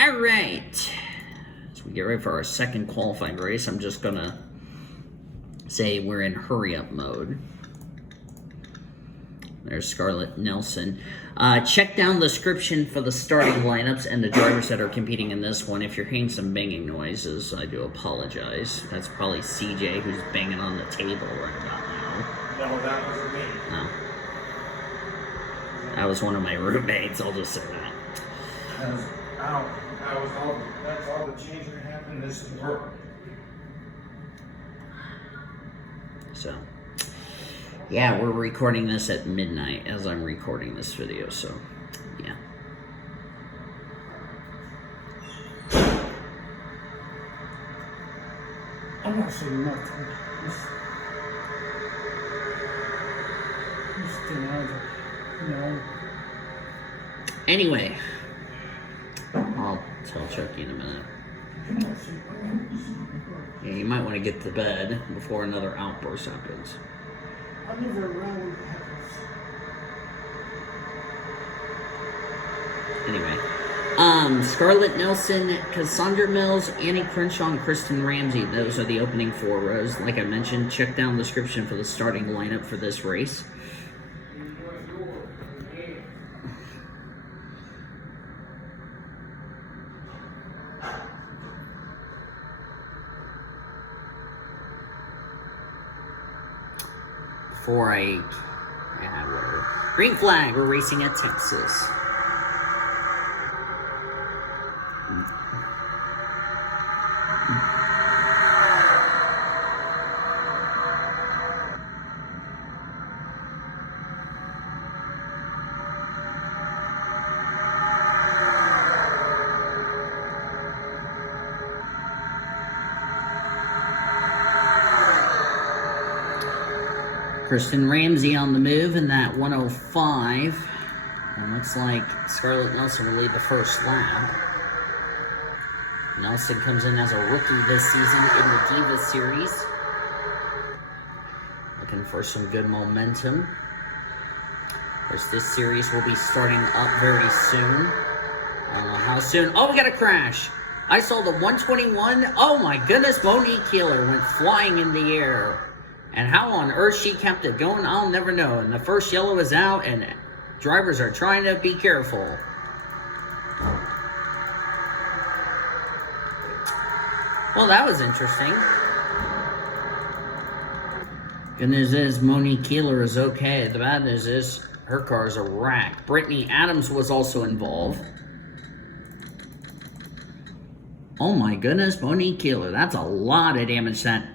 All right. So we get ready for our second qualifying race. I'm just going to say we're in hurry-up mode. There's Scarlett Nelson. Check down the description for the starting lineups and the drivers that are competing in this one. If you're hearing some banging noises, I do apologize. That's probably CJ who's banging on the table right about now. No, that wasn't me. No. That was one of my roommates, I'll just say that. That's all the change that happened in this world. So, yeah, we're recording this at midnight as I'm recording this video, so, yeah. I'm not saying nothing. Just another, you know. Anyway, I'll tell Chucky in a minute. Yeah, you might want to get to bed before another outburst happens. I'm never around when it happens. Anyway, Scarlett Nelson, Cassandra Mills, Annie Crenshaw, and Kristen Ramsey. Those are the opening 4 rows. Like I mentioned, check down the description for the starting lineup for this race. Before whatever. Green flag, we're racing at Texas. Kristen Ramsey on the move in that 105. And looks like Scarlett Nelson will lead the first lap. Nelson comes in as a rookie this season in the Diva Series. Looking for some good momentum. Of course, this series will be starting up very soon. I don't know how soon. Oh, we got a crash. I saw the 121. Oh my goodness, Monique Keeler went flying in the air. And how on earth she kept it going, I'll never know. And the first yellow is out, and drivers are trying to be careful. Well, that was interesting. Good news is Monique Keeler is okay. The bad news is her car is a wreck. Brittany Adams was also involved. Oh my goodness, Monique Keeler. That's a lot of damage that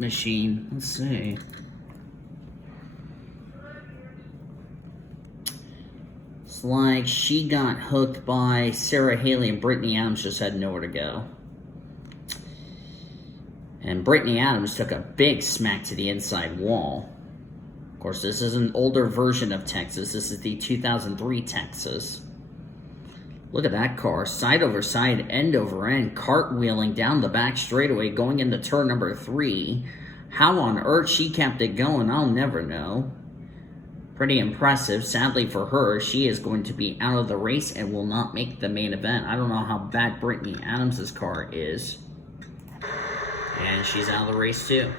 machine. Let's see. It's like she got hooked by Sarah Haley and Brittany Adams just had nowhere to go. And Brittany Adams took a big smack to the inside wall. Of course, this is an older version of Texas. This is the 2003 Texas. Look at that car. Side over side, end over end, cartwheeling down the back straightaway, going into turn number 3. How on earth she kept it going, I'll never know. Pretty impressive. Sadly for her, she is going to be out of the race and will not make the main event. I don't know how bad Brittany Adams' car is. And she's out of the race too.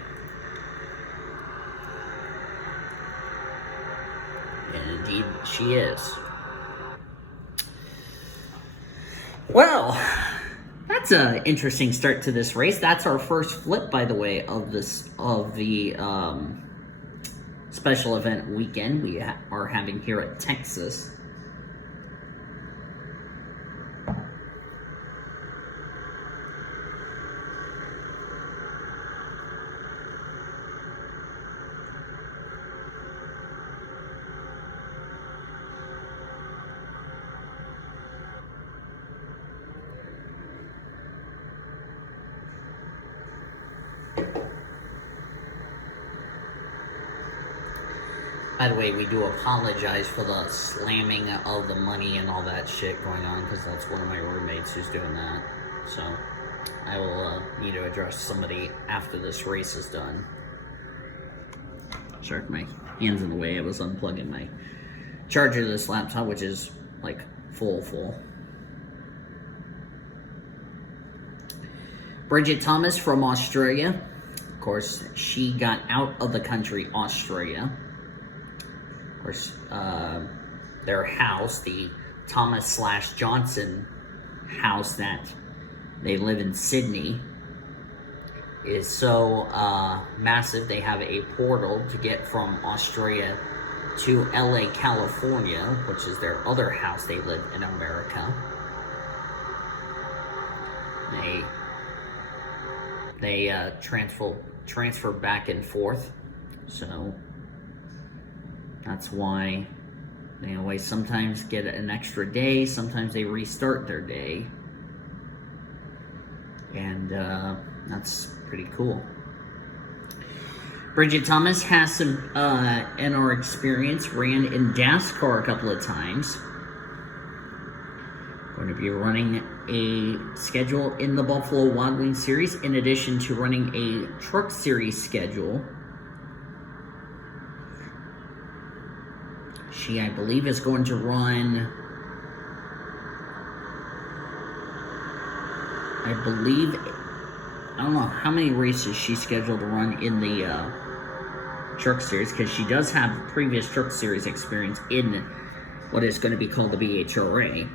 And indeed, she is. Well, that's an interesting start to this race. That's our first flip, by the way, of the special event weekend we are having here at Texas. By the way, we do apologize for the slamming of the money and all that shit going on, because that's one of my roommates who's doing that. So, I will need to address somebody after this race is done. Sorry, my hand's in the way. I was unplugging my charger of this laptop, which is, like, full. Bridget Thomas from Australia. Of course, she got out of the country, Australia. Of course, their house, the Thomas/Johnson house that they live in Sydney, is so massive. They have a portal to get from Australia to LA, California, which is their other house they live in America. They transfer back and forth, so that's why they always sometimes get an extra day, sometimes they restart their day, and that's pretty cool. Bridget Thomas has some NR experience, ran in NASCAR a couple of times. Going to be running a schedule in the Buffalo Wild Wings series, in addition to running a truck series schedule. She, I believe, is going to run, I don't know how many races she's scheduled to run in the truck series, because she does have previous truck series experience in what is going to be called the BHRA.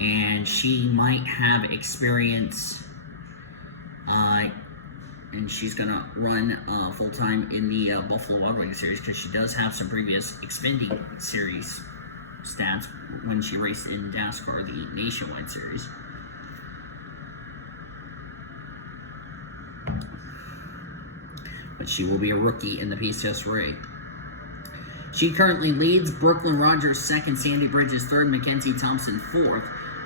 And she might have experience, and she's going to run full-time in the Buffalo Wild Wings series, because she does have some previous Xfinity series stats when she raced in NASCAR, the Nationwide series. But she will be a rookie in the PCSRA. She currently leads. Brooklyn Rogers second, Sandy Bridges third, Mackenzie Thompson fourth.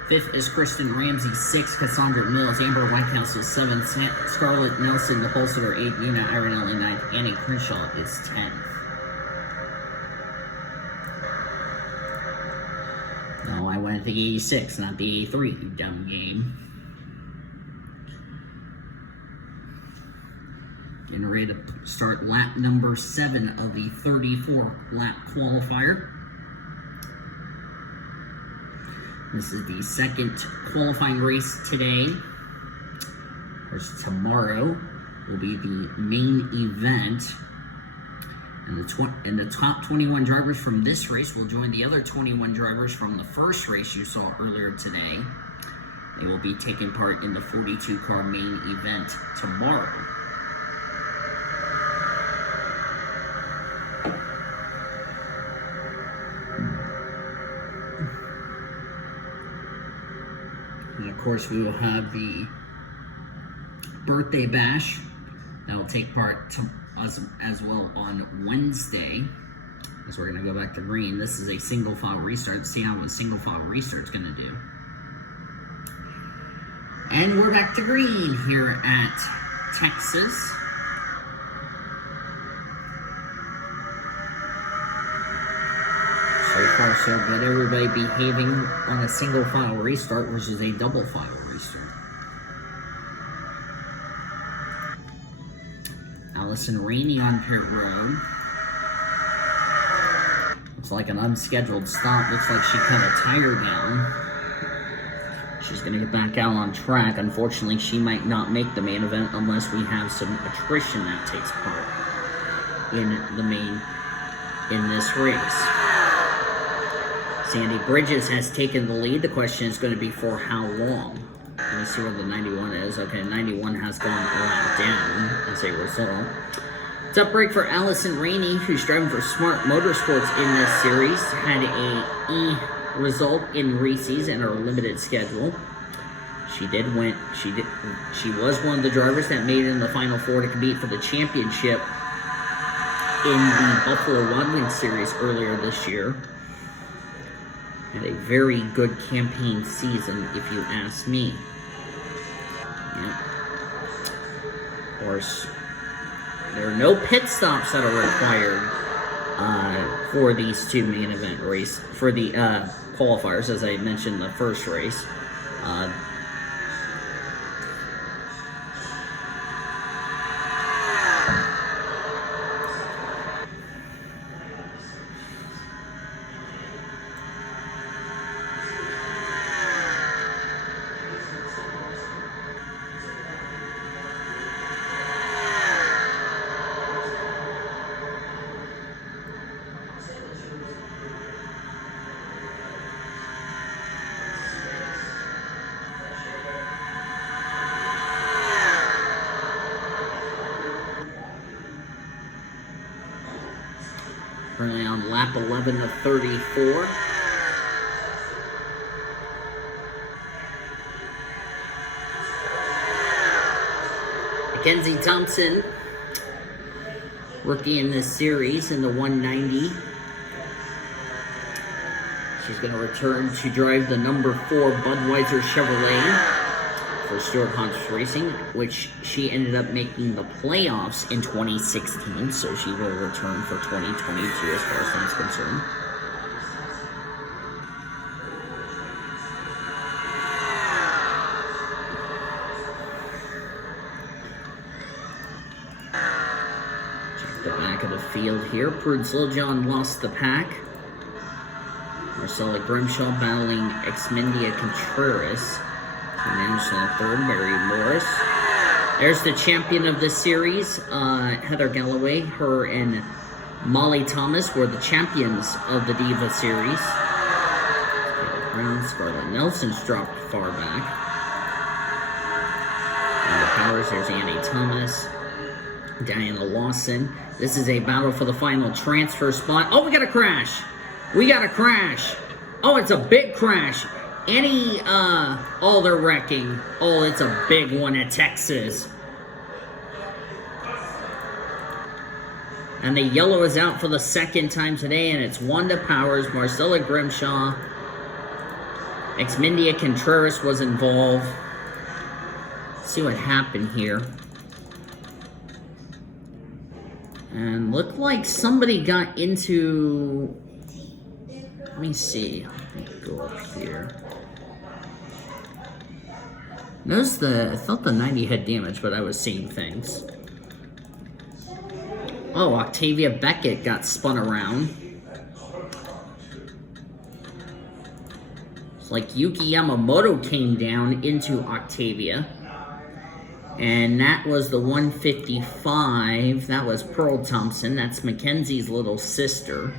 Fifth is Kristen Ramsey, sixth, Cassandra Mills, Amber Whitecastle seventh, Scarlett Nelson, Nicole Sutter eighth, Nina Ironelli ninth, Annie Crenshaw is 10th. No, I went the 86, not the 83, you dumb game. Getting ready to start lap number 7 of the 34-lap qualifier. This is the second qualifying race today. Of course, tomorrow will be the main event. And the top 21 drivers from this race will join the other 21 drivers from the first race you saw earlier today. They will be taking part in the 42-car main event tomorrow. And of course, we will have the birthday bash that will take part as well on Wednesday. As we're going to go back to green. This is a single file restart. See how a single file restart's going to do. And we're back to green here at Texas. So far, so good. Everybody behaving on a single file restart versus a double file restart. Allison Rainey on pit road. Looks like an unscheduled stop. Looks like she cut a tire down. She's going to get back out on track. Unfortunately, she might not make the main event unless we have some attrition that takes part in this race. Sandy Bridges has taken the lead. The question is going to be for how long. Let me see where the 91 is. Okay, 91 has gone a lap down as a result. Tough break for Allison Rainey, who's driving for Smart Motorsports in this series. Had a E result in Reese's in her limited schedule. She did win. She was one of the drivers that made it in the Final Four to compete for the championship in the Buffalo Wild Wings series earlier this year. Had a very good campaign season, if you ask me. Yep. Of course, there are no pit stops that are required for these two main event race for the qualifiers, as I mentioned in the first race. currently on lap 11 of 34. Mackenzie Thompson, rookie in this series in the 190. She's going to return to drive the number 4 Budweiser Chevrolet for Stuart Hodge Racing, which she ended up making the playoffs in 2016, so she will return for 2022 as far as I'm concerned. Check the back of the field here. Prudence Littlejohn lost the pack. Marcella Grimshaw battling Exmendia Contreras. National third, Mary Morris. There's the champion of this series, Heather Galloway. Her and Molly Thomas were the champions of the Diva Series. Brown, Scarlett Nelson's dropped far back. And the Powers, there's Annie Thomas. Diana Lawson. This is a battle for the final transfer spot. Oh, we got a crash! We got a crash! Oh, it's a big crash! Any, oh, they're wrecking. Oh, it's a big one at Texas. And the yellow is out for the second time today, and it's Wanda Powers, Marcella Grimshaw. Exmendia Contreras was involved. Let's see what happened here. And looked like somebody got into... Let me see. Let me go up here. Notice I thought the 90 had damage, but I was seeing things. Oh, Octavia Beckett got spun around. It's like Yuki Yamamoto came down into Octavia. And that was the 155. That was Pearl Thompson. That's Mackenzie's little sister.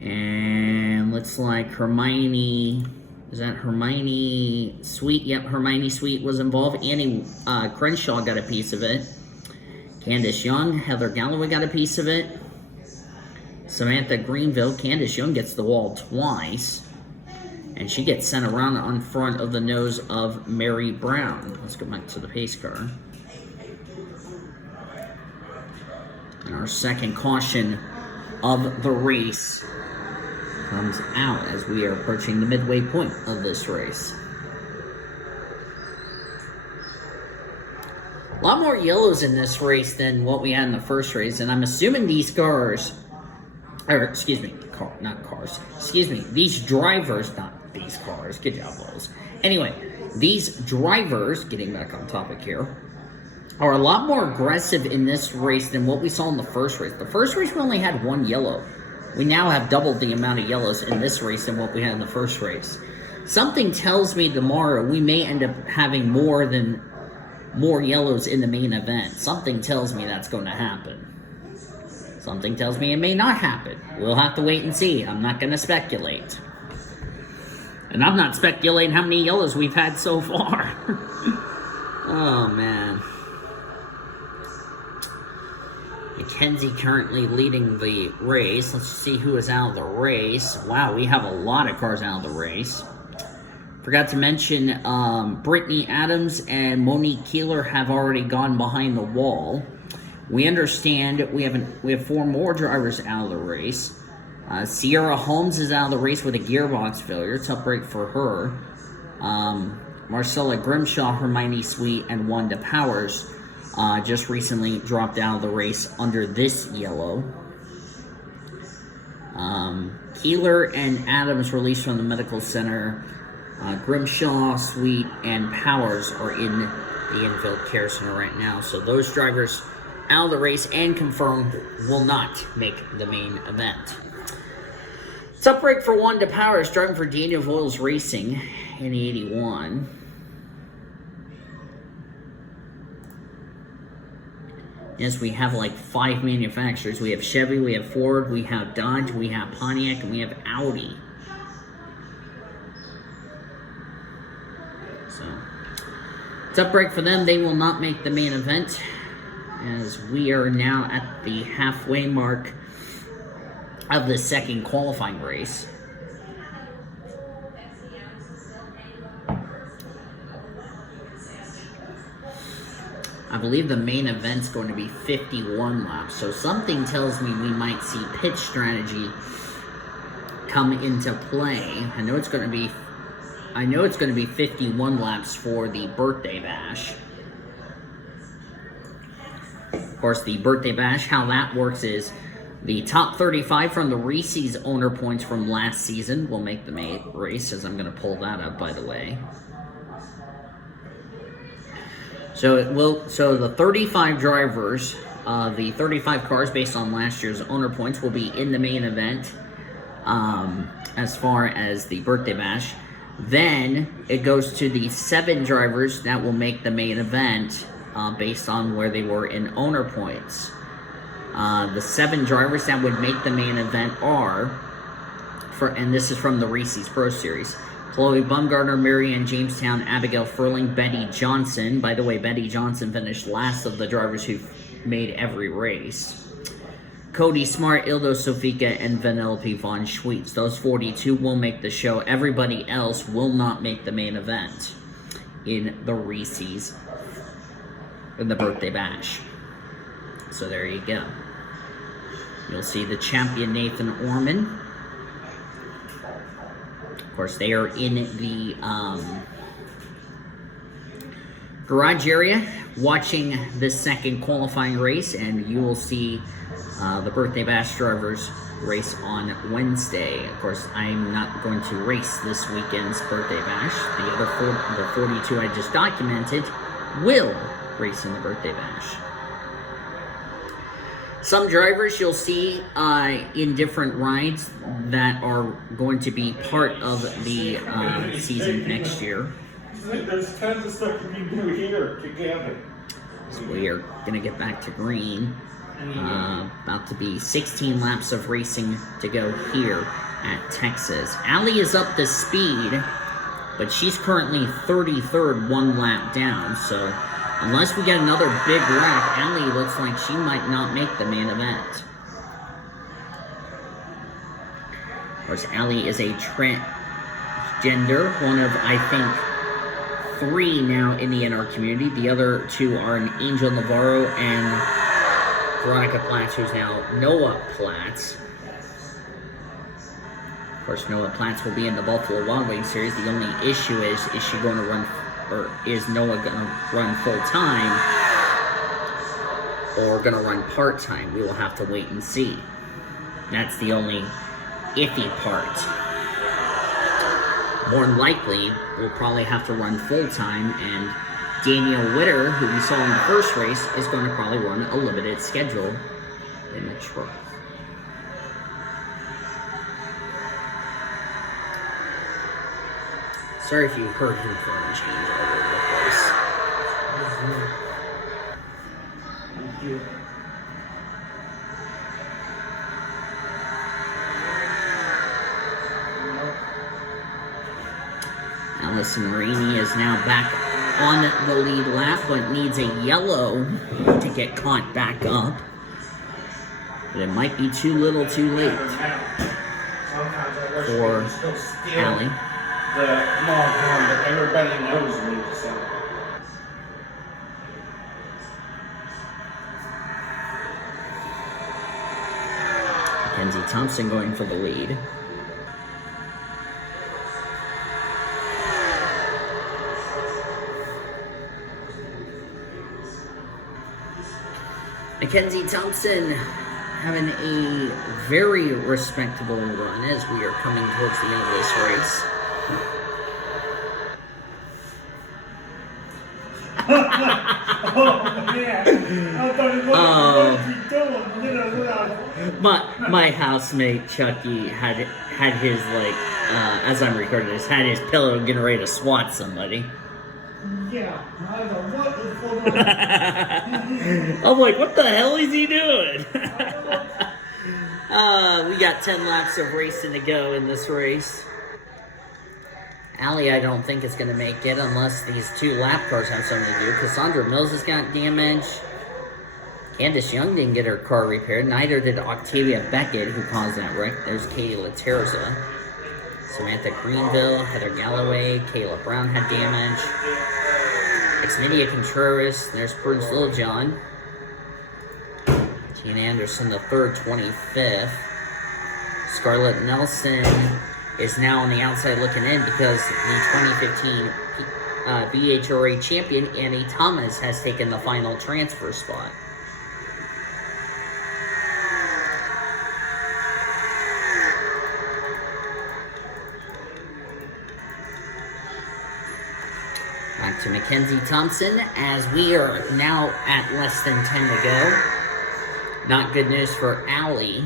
And looks like Hermione... Is that Hermione Sweet? Yep, Hermione Sweet was involved. Annie Crenshaw got a piece of it. Candace Young, Heather Galloway got a piece of it. Samantha Greenville, Candace Young gets the wall twice. And she gets sent around on front of the nose of Mary Brown. Let's go back to the pace car. And our second caution of the race comes out as we are approaching the midway point of this race. A lot more yellows in this race than what we had in the first race, and I'm assuming these cars, or excuse me, not cars, excuse me, these drivers, not these cars, good job, Lowe's. Anyway, these drivers, getting back on topic here, are a lot more aggressive in this race than what we saw in the first race. The first race we only had one yellow. We now have doubled the amount of yellows in this race than what we had in the first race. Something tells me tomorrow we may end up having more yellows in the main event. Something tells me that's going to happen. Something tells me it may not happen. We'll have to wait and see. I'm not going to speculate. And I'm not speculating how many yellows we've had so far. Oh, man. Mackenzie currently leading the race. Let's see who is out of the race. Wow, we have a lot of cars out of the race. Forgot to mention Brittany Adams and Monique Keeler have already gone behind the wall. We understand we have 4 more drivers out of the race. Sierra Holmes is out of the race with a gearbox failure. Tough break for her. Marcella Grimshaw, Hermione Sweet, and Wanda Powers just recently dropped out of the race under this yellow. Keeler and Adams released from the medical center. Grimshaw, Sweet, and Powers are in the infield care center right now. So those drivers out of the race and confirmed will not make the main event. Tough break for Wanda Powers, driving for Daniel Voiles Racing in the 81. Yes, we have like 5 manufacturers. We have Chevy, we have Ford, we have Dodge, we have Pontiac, and we have Audi. So, tough break for them. They will not make the main event, as we are now at the halfway mark of the second qualifying race. I believe the main event's going to be 51 laps, so something tells me we might see pit strategy come into play. I know it's going to be 51 laps for the birthday bash. Of course, the birthday bash, how that works is the top 35 from the Reese's owner points from last season will make the main race, as I'm going to pull that up, by the way. So the 35 drivers, the 35 cars based on last year's owner points will be in the main event as far as the birthday bash. Then it goes to the 7 drivers that will make the main event based on where they were in owner points. The 7 drivers that would make the main event are, and this is from the Reese's Pro Series, Chloe Bumgarner, Marianne Jamestown, Abigail Furling, Betty Johnson. By the way, Betty Johnson finished last of the drivers who made every race. Cody Smart, Ildo Sofika, and Vanellope von Schweetz. Those 42 will make the show. Everybody else will not make the main event in the Reese's, in the birthday bash. So there you go. You'll see the champion Nathan Orman. Of course, they are in the garage area watching the second qualifying race, and you will see the birthday bash drivers race on Wednesday. Of course, I'm not going to race this weekend's birthday bash. The other the 42 I just documented will race in the birthday bash. Some drivers you'll see in different rides that are going to be part of the season next year. There's tons of stuff we can do here together. So we are going to get back to green. About to be 16 laps of racing to go here at Texas. Allie is up to speed, but she's currently 33rd, 1 lap down, so unless we get another big wreck, Allie looks like she might not make the main event. Of course, Allie is a transgender, one of, I think, 3 now in the NR community. The other 2 are an Angel Navarro and Veronica Platts, who's now Noah Platts. Of course, Noah Platts will be in the Buffalo Wild Wings series. The only issue is she going to run, or is Noah going to run full-time or going to run part-time? We will have to wait and see. That's the only iffy part. More than likely, we'll probably have to run full-time, and Daniel Witter, who we saw in the first race, is going to probably run a limited schedule in the truck. Sorry if you heard him phone change all over the place. Thank you. Allison Rainey is now back on the lead lap, but needs a yellow to get caught back up. But it might be too little too late for Allie. The small town, but everybody knows me, so. Mackenzie Thompson going for the lead. Mackenzie Thompson having a very respectable run as we are coming towards the end of this race. Oh man! I thought it was My housemate Chucky had his as I'm recording this, had his pillow getting ready to swat somebody. Yeah, I don't know what is going on. I'm like, what the hell is he doing? We got 10 laps of racing to go in this race. Allie, I don't think is going to make it unless these 2 lap cars have something to do. Cassandra Mills has got damage. Candice Young didn't get her car repaired. Neither did Octavia Beckett, who caused that wreck. There's Katie Laterza. Samantha Greenville, Heather Galloway, Kayla Brown had damage. Xnidia Contreras, there's Prudence Littlejohn. Tina Anderson, the third, 25th. Scarlett Nelson is now on the outside looking in because the 2015 VHRA champion, Annie Thomas, has taken the final transfer spot. Back to Mackenzie Thompson as we are now at less than 10 to go. Not good news for Allie.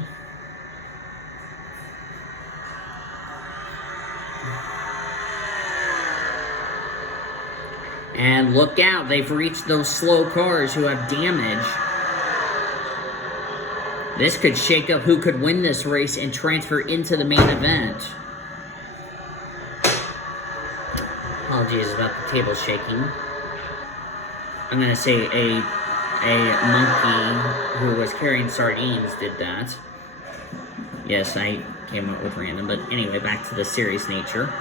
And look out, they've reached those slow cars who have damage. This could shake up who could win this race and transfer into the main event. Apologies about the table shaking. I'm going to say a monkey who was carrying sardines did that. Yes, I came up with random, but anyway, back to the serious nature.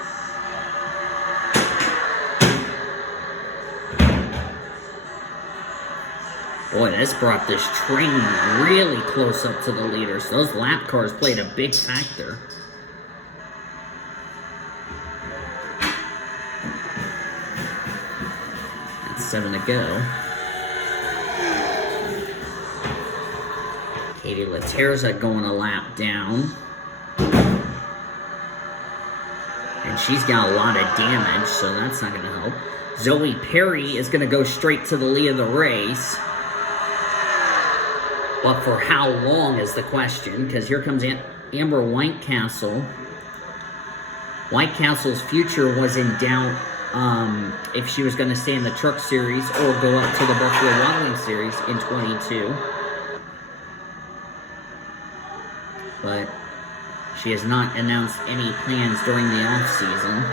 Boy, this brought this train really close up to the leaders. Those lap cars played a big factor. That's 7 to go. Katie Laterza going a lap down. And she's got a lot of damage, so that's not going to help. Zoe Perry is going to go straight to the lead of the race. But for how long is the question, because here comes Amber Whitecastle. Whitecastle's future was in doubt if she was going to stay in the Truck Series or go up to the Buffalo Wild Wings Series in 22. But she has not announced any plans during the off-season.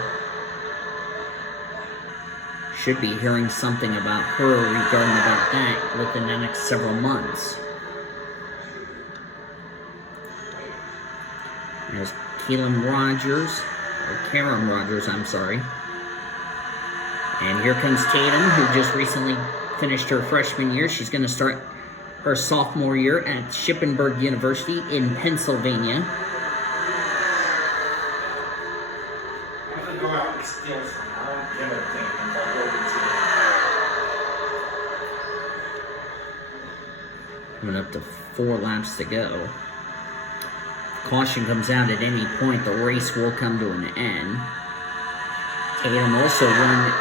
Should be hearing something about her regarding about that within the next several months. There's Karen Rogers, I'm sorry. And here comes Tatum, who just recently finished her freshman year. She's going to start her sophomore year at Shippensburg University in Pennsylvania. I'm going to go out and steal some. I don't give a thing if I go to Coming up to 4 laps to go. Caution comes out at any point, the race will come to an end. Tatum also won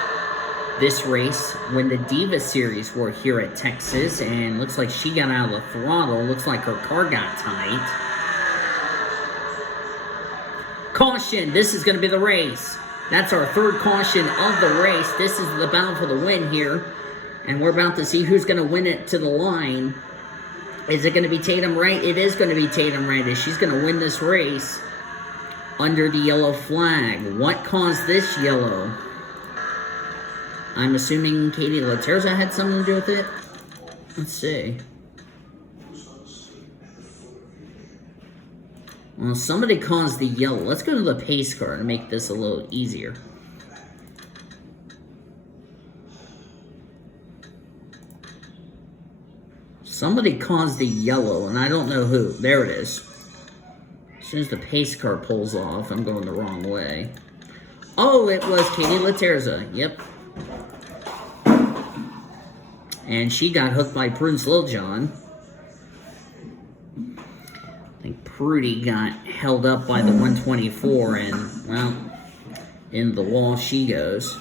this race when the Diva Series were here at Texas, and looks like she got out of the throttle. Looks like her car got tight. Caution, this is going to be the race. That's our third caution of the race. This is the battle for the win here, and we're about to see who's going to win it to the line. Is it going to be Tatum Wright? It is going to be Tatum Wright. She's going to win this race under the yellow flag. What caused this yellow? I'm assuming Katie Laterza had something to do with it. Let's see. Well, somebody caused the yellow. Let's go to the pace car to make this a little easier. Somebody caused the yellow, and I don't know who. There it is. As soon as the pace car pulls off, I'm going the wrong way. Oh, it was Katie Laterza. Yep. And she got hooked by Prudence Littlejohn. I think Prudy got held up by the 124, and, well, in the wall she goes.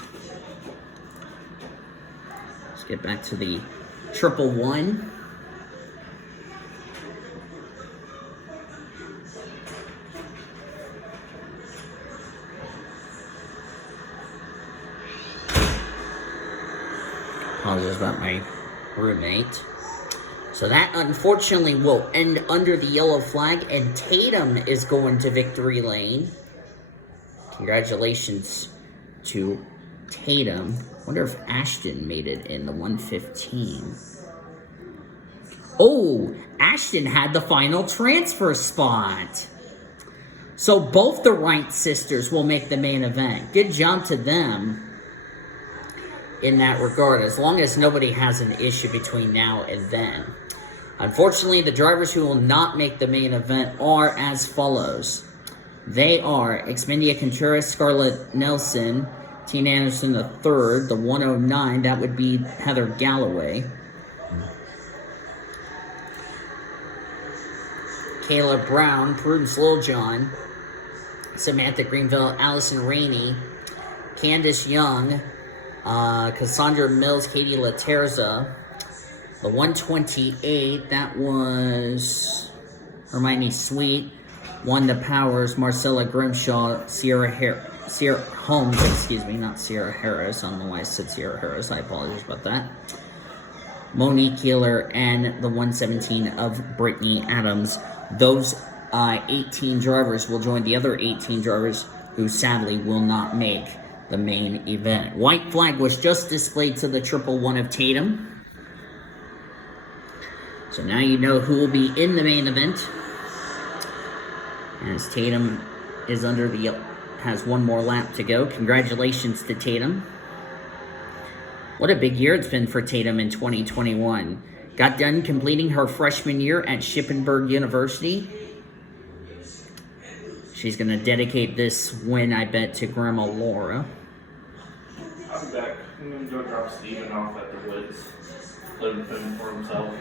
Let's get back to the 111. Apologies about my roommate. So that unfortunately will end under the yellow flag, and Tatum is going to victory lane. Congratulations to Tatum. Wonder if Ashton made it in the 115. Oh, Ashton had the final transfer spot. So both the Wright sisters will make the main event. Good job to them in that regard, as long as nobody has an issue between now and then. Unfortunately, the drivers who will not make the main event are as follows. They are Exmendia Contreras, Scarlett Nelson, Tina Anderson III, the 109, that would be Heather Galloway. Kayla Brown, Prudence Littlejohn, Samantha Greenville, Allison Rainey, Candace Young, Cassandra Mills, Katie Laterza. The 128, that was Hermione Sweet. Wanda Powers, Marcella Grimshaw, Sierra Holmes, not Sierra Harris. I don't know why I said Sierra Harris. I apologize about that. Monique Keeler, and the 117 of Brittany Adams. Those 18 drivers will join the other 18 drivers who sadly will not make the main event. White flag was just displayed to the 111 of Tatum. So now you know who will be in the main event. As Tatum is has one more lap to go. Congratulations to Tatum. What a big year it's been for Tatum in 2021. Got done completing her freshman year at Shippensburg University. She's going to dedicate this win, I bet, to Grandma Laura. I'll be back. I'm going to go drop Steven off at the woods. Let him film for himself.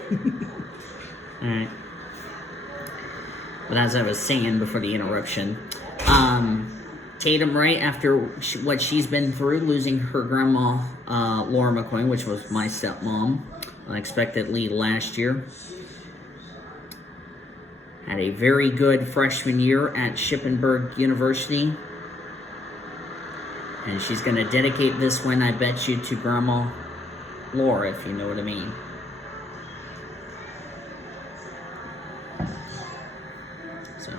Alright. But as I was saying before the interruption, Tatum Wright, after what she's been through, losing her grandma, Laura McQueen, which was my stepmom, unexpectedly last year, had a very good freshman year at Shippensburg University. And she's going to dedicate this win, I bet you, to Grandma Laura, if you know what I mean. So,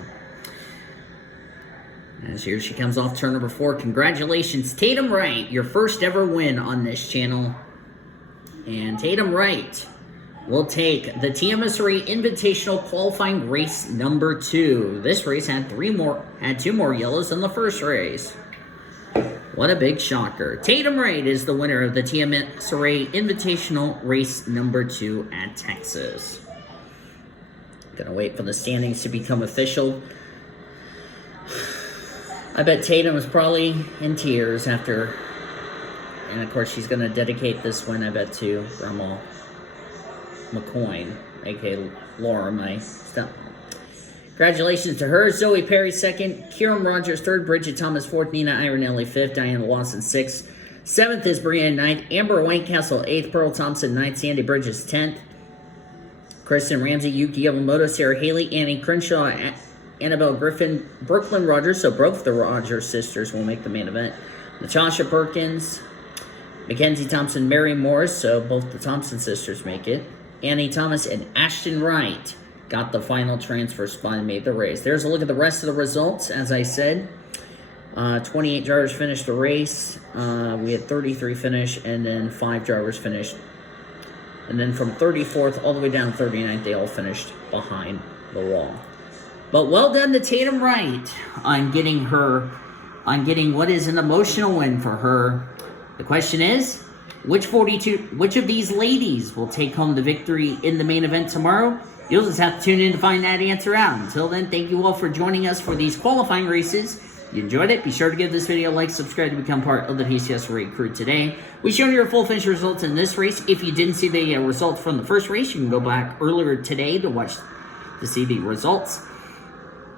as here she comes off turn number 4. Congratulations, Tatum Wright, your first ever win on this channel. And Tatum Wright will take the TMSRA Invitational qualifying race number 2. This race had 2 more yellows than the first race. What a big shocker. Tatum Wright is the winner of the TMSRA Invitational race number 2 at Texas. Gonna wait for the standings to become official. I bet Tatum was probably in tears after, and of course she's gonna dedicate this win, I bet, to Grandma McCoy, aka Laura, my stepmom. Congratulations to her. Zoe Perry 2nd, Kieran Rogers 3rd, Bridget Thomas 4th, Nina Ironelli 5th, Diana Lawson 6th, 7th is Brianna 9th, Amber Whitecastle 8th, Pearl Thompson 9th, Sandy Bridges 10th, Kristen Ramsey, Yuki Yamamoto, Sarah Haley, Annie Crenshaw, Annabelle Griffin, Brooklyn Rogers, so both the Rogers sisters will make the main event, Natasha Perkins, Mackenzie Thompson, Mary Morris, so both the Thompson sisters make it, Annie Thomas, and Ashton Wright got the final transfer spot and made the race. There's a look at the rest of the results. As I said, 28 drivers finished the race. We had 33 finish, and then 5 drivers finished. And then from 34th all the way down to 39th, they all finished behind the wall. But well done to Tatum Wright on getting what is an emotional win for her. The question is, which of these ladies will take home the victory in the main event tomorrow? You'll just have to tune in to find that answer out. Until then, thank you all for joining us for these qualifying races. If you enjoyed it, be sure to give this video a like, subscribe to become part of the TMSRA crew today. We showed your full finish results in this race. If you didn't see the results from the first race, you can go back earlier today to see the results.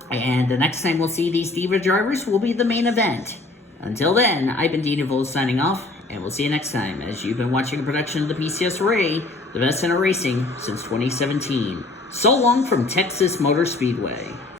And the next time we'll see these Diva drivers will be the main event. Until then, I've been Dean Evols signing off, and we'll see you next time as you've been watching a production of the TMSRA, the best in racing since 2017. So long from Texas Motor Speedway.